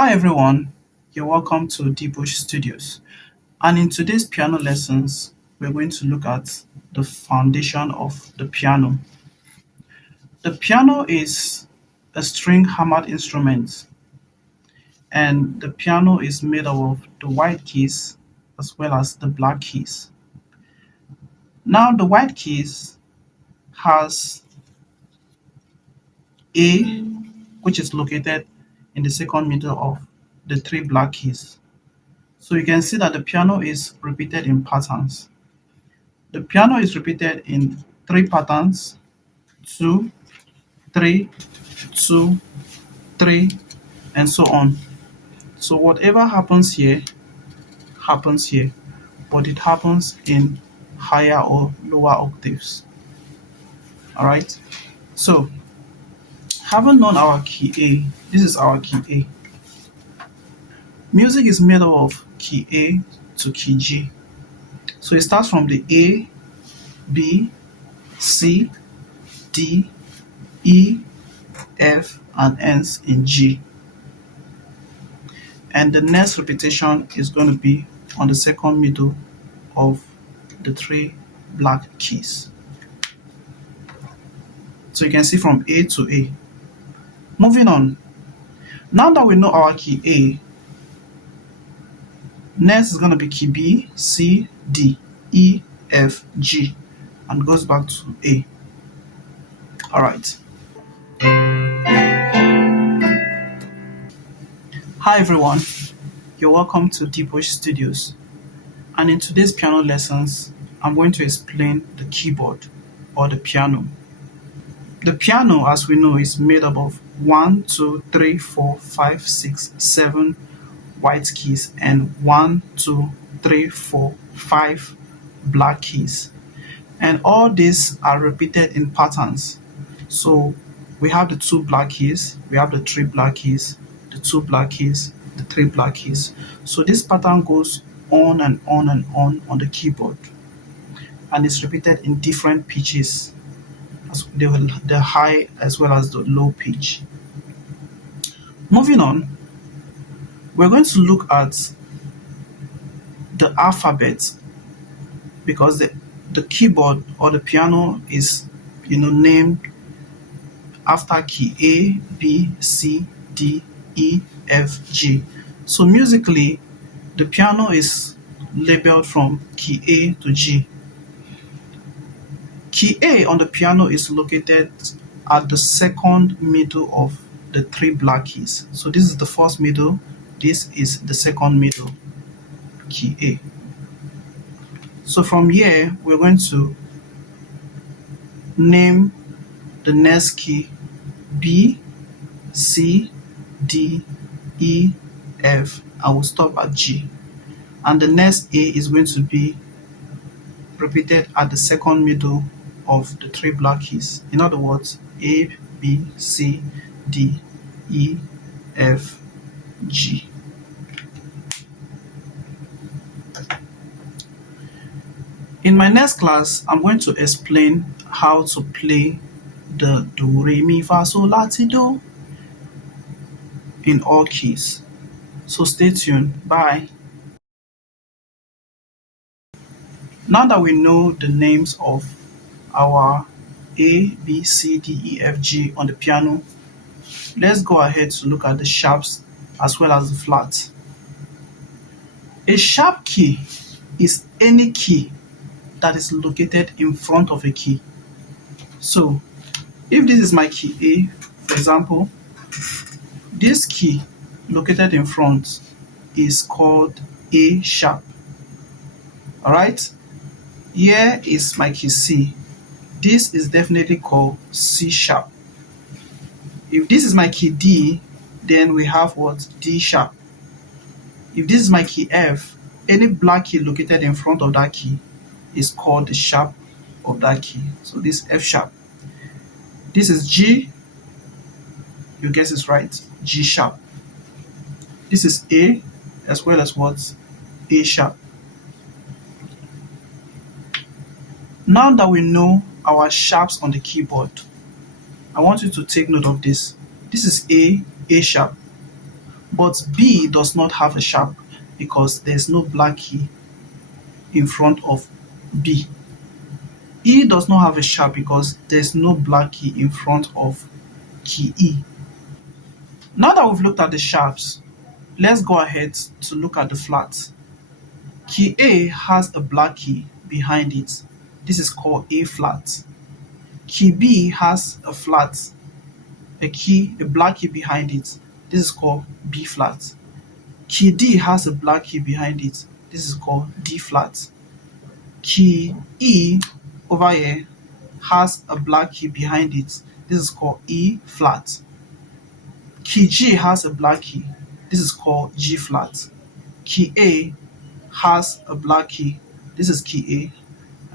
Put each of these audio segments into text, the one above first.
Hi everyone, you're welcome to DBush Studios. And in today's piano lessons, we're going to look at the foundation of the piano. The piano is a string hammered instrument, and the piano is made up of the white keys as well as the black keys. Now, the white keys has A, which is located in the second middle of the three black keys. So you can see that the piano is repeated in patterns. The piano is repeated in three patterns: two, three, two, three, and so on. So whatever happens here, but it happens in higher or lower octaves. Alright? So having known our key A, this is our key A. Music is made up of key A to key G. So it starts from the A, B, C, D, E, F, and ends in G. And the next repetition is going to be on the second middle of the three black keys. So you can see from A to A. Moving on. Now that we know our key A, next is going to be key B, C, D, E, F, G, and goes back to A. Alright. Hi everyone, you're welcome to DBush Studios. And in today's piano lessons, I'm going to explain the keyboard or the piano. The piano, as we know, is made up of 1, 2, 3, 4, 5, 6, 7 white keys and 1, 2, 3, 4, 5 black keys. And all these are repeated in patterns. So we have the two black keys, we have the three black keys, the two black keys, the three black keys. So this pattern goes on and on and on the keyboard, and it's repeated in different pitches, as the high as well as the low pitch. Moving on, we're going to look at the alphabet, because the keyboard or the piano is named after key A, B, C, D, E, F, G. So musically, the piano is labeled from key A to G. Key A on the piano is located at the second middle of the three black keys. So this is the first middle, this is the second middle, key A. So from here, we're going to name the next key B, C, D, E, F, and we'll stop at G. And the next A is going to be repeated at the second middle of the three black keys. In other words, A, B, C, D, E, F, G. In my next class, I'm going to explain how to play the do, re, mi, fa, sol, la, ti, do in all keys. So stay tuned. Bye. Now that we know the names of our A, B, C, D, E, F, G on the piano, let's go ahead to look at the sharps as well as the flats. A sharp key is any key that is located in front of a key. So if this is my key A, for example, this key located in front is called A sharp. Alright, here is my key C. This is definitely called C sharp. If this is my key D, then we have what? D sharp. If this is my key F, any black key located in front of that key is called the sharp of that key. So this F sharp. This is G, you guess it's right, G sharp. This is A as well as what? A sharp. Now that we know our sharps on the keyboard, I want you to take note of this. This is A sharp. But B does not have a sharp because there's no black key in front of B. E does not have a sharp because there's no black key in front of key E. Now that we've looked at the sharps, let's go ahead to look at the flats. Key A has a black key behind it. This is called A flat. Key B has a black key behind it. This is called B flat. Key D has a black key behind it. This is called D flat. Key E over here has a black key behind it. This is called E flat. Key G has a black key. This is called G flat. Key A has a black key. This is key A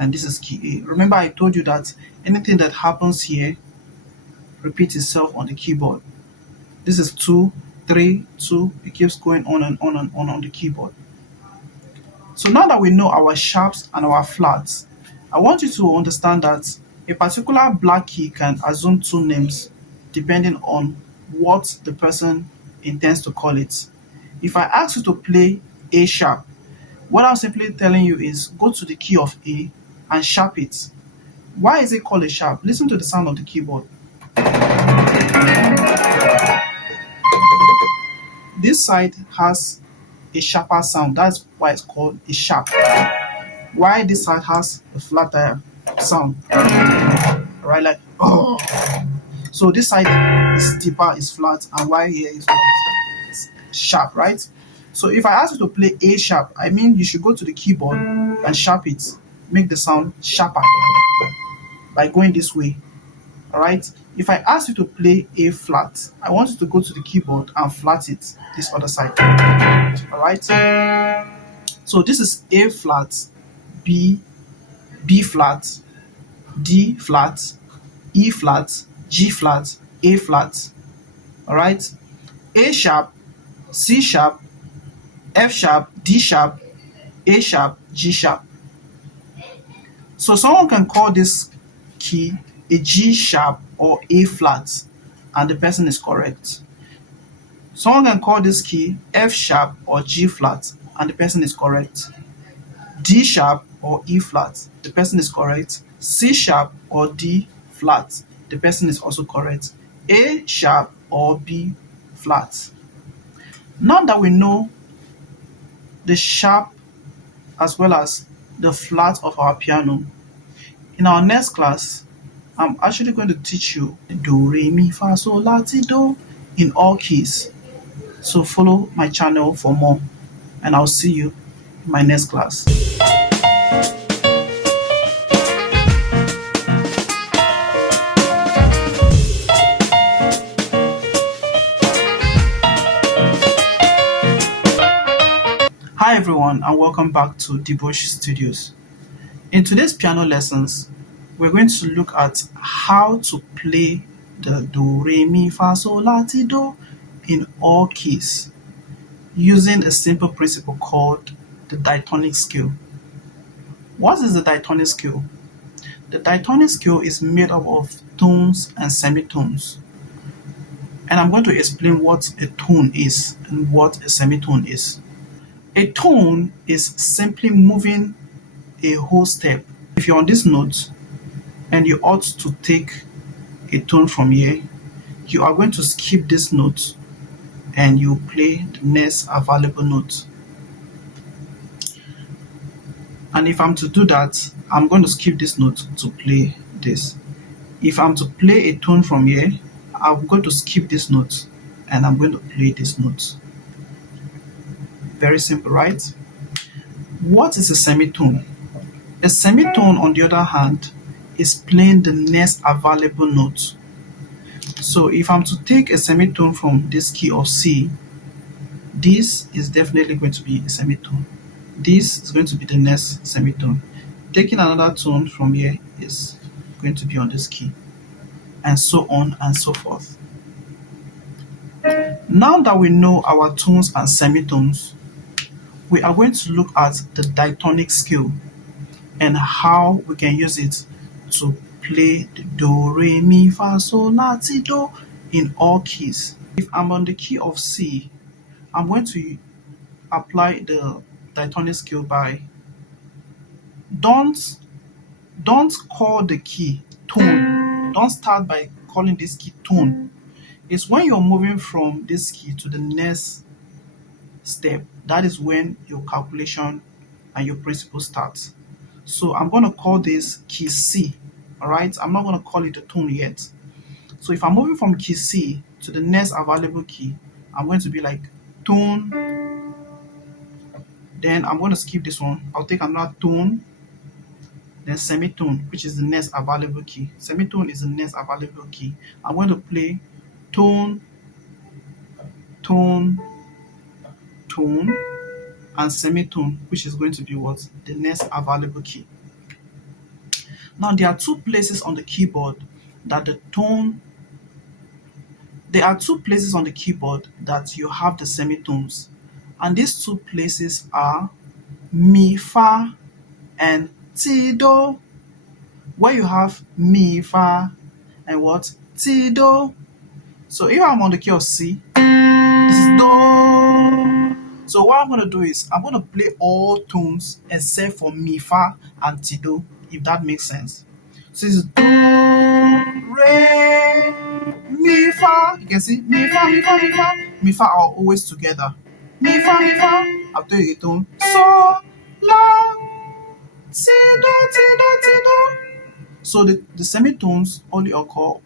and this is key A. Remember I told you that anything that happens here repeats itself on the keyboard. This is 2, 3, 2. It keeps going on and on and on the keyboard. So now that we know our sharps and our flats, I want you to understand that a particular black key can assume two names depending on what the person intends to call it. If I ask you to play A sharp, what I'm simply telling you is go to the key of A and sharp it. Why is it called a sharp? Listen to the sound of the keyboard. This side has a sharper sound. That's why it's called a sharp. Why this side has a flatter sound. Right, like oh. So this side is deeper, is flat, and why here is what? It's sharp, right? So if I ask you to play A sharp, I mean you should go to the keyboard and sharp it. Make the sound sharper by going this way. Alright? If I ask you to play A flat, I want you to go to the keyboard and flat it this other side. Alright? So this is A flat, B flat, D flat, E flat, G flat, A flat. Alright? A sharp, C sharp, F sharp, D sharp, A sharp, G sharp. So someone can call this key a G sharp or A flat and the person is correct. Someone can call this key F sharp or G flat and the person is correct. D sharp or E flat, the person is correct. C sharp or D flat, the person is also correct. A sharp or B flat. Now that we know the sharp as well as the flat of our piano, in our next class, I'm actually going to teach you do, re, mi, fa, sol, la, ti, do in all keys. So follow my channel for more and I'll see you in my next class. Hi everyone and welcome back to DBush Studios. In today's piano lessons, we're going to look at how to play the do, re, mi, fa, sol, la, ti, do in all keys using a simple principle called the diatonic scale. What is the diatonic scale? The diatonic scale is made up of tones and semitones. And I'm going to explain what a tone is and what a semitone is. A tone is simply moving a whole step. If you're on this note and you ought to take a tone from here, you are going to skip this note and you play the next available note. And if I'm to do that, I'm going to skip this note to play this. If I'm to play a tone from here, I'm going to skip this note and I'm going to play this note. Very simple, right? What is a semitone? A semitone, on the other hand, is playing the next available note. So if I'm to take a semitone from this key of C, this is definitely going to be a semitone. This is going to be the next semitone. Taking another tone from here is going to be on this key, and so on and so forth. Now that we know our tones and semitones, we are going to look at the diatonic scale and how we can use it to play the do, re, mi, fa, sol, la, ti, do in all keys. If I'm on the key of C, I'm going to apply the diatonic scale by don't call the key tone. Don't start by calling this key tone. It's when you're moving from this key to the next step, that is when your calculation and your principle starts. So I'm going to call this key C. All right, I'm not going to call it a tone yet. So if I'm moving from key C to the next available key, I'm going to be like tone. Then I'm going to skip this one. I'll take another tone, then semitone, which is the next available key. Semitone is the next available key. I'm going to play tone, tone, tone, and semitone, which is going to be what? The next available key. Now there are two places on the keyboard that there are two places on the keyboard that you have the semitones. And these two places are mi, fa, and ti, do, where you have mi, fa, and what? Ti, do. So if I'm on the key of C, this is do. So what I'm going to do is I'm going to play all tones except for mi, fa, and ti, do, if that makes sense. So this is do, re, mi, fa. You can see mi, fa, mi, fa, mi, fa. Mi, fa are always together. Mi, fa, mi, fa. After you get tone, so, la, ti, do, ti, do, ti, do. So the semitones only occur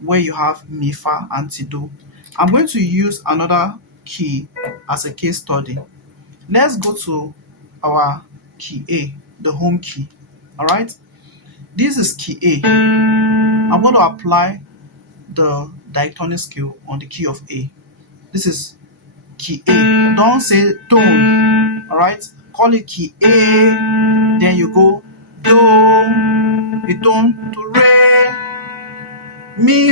where you have mi, fa, and ti, do. I'm going to use another key as a case study. Let's go to our key A, the home key. All right. This is key A. I'm going to apply the diatonic scale on the key of A. This is key A. Don't say tone. All right. Call it key A. Then you go do, the tone to re, mi.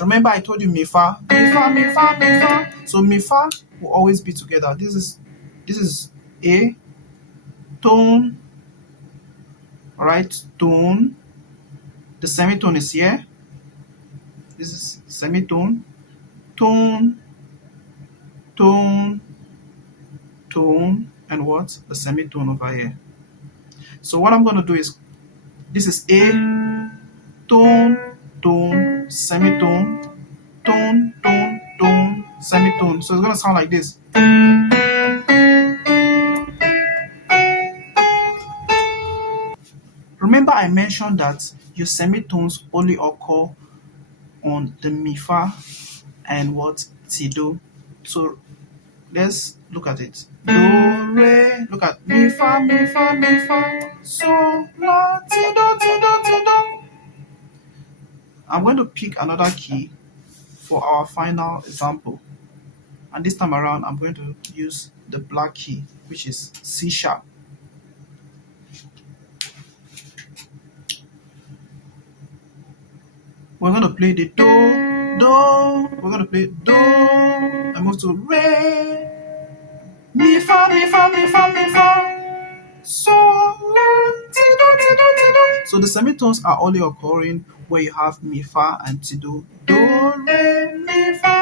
Remember I told you mi, fa, mi, fa, mi, fa, mi, fa. So mi, fa will always be together. This is A, tone. All right, tone. The semitone is here. This is semitone, tone, tone, tone, and what? The semitone over here. So what I'm going to do is, this is A, tone, tone, semitone, tone, tone, tone, semitone. So it's going to sound like this. Remember I mentioned that your semitones only occur on the mi, fa, and what? Ti, do. So let's look at it. Do, re, look at mi, fa, mi, fa, mi, fa, so, la, ti, do, ti, do, ti, do. I'm going to pick another key for our final example. And this time around, I'm going to use the black key, which is C sharp. We're going to play the do, do. We're going to play do, and move to re, mi, fa, mi, fa, mi, fa, mi, fa, so, la, ti, do, ti, do, ti, do. So the semitones are only occurring where you have mi, fa, and ti, do. Do, re, mi, fa,